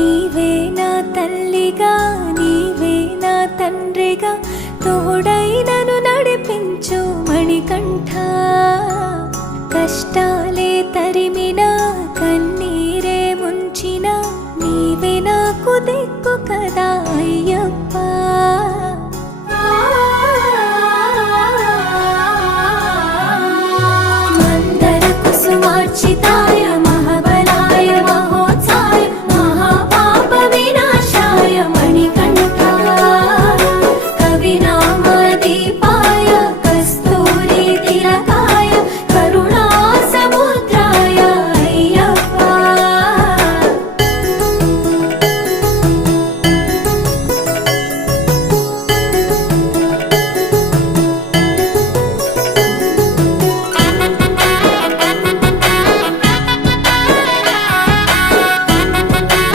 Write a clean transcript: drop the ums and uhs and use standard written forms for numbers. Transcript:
నీవే నా తల్లిగా నీవే నా తండ్రిగా తోడై నన్ను నడిపించు మణికంఠ. కష్టాలే తరిమినా కన్నీరే ముంచిన నీవే నాకు దిక్కు కదా అయ్యప్ప.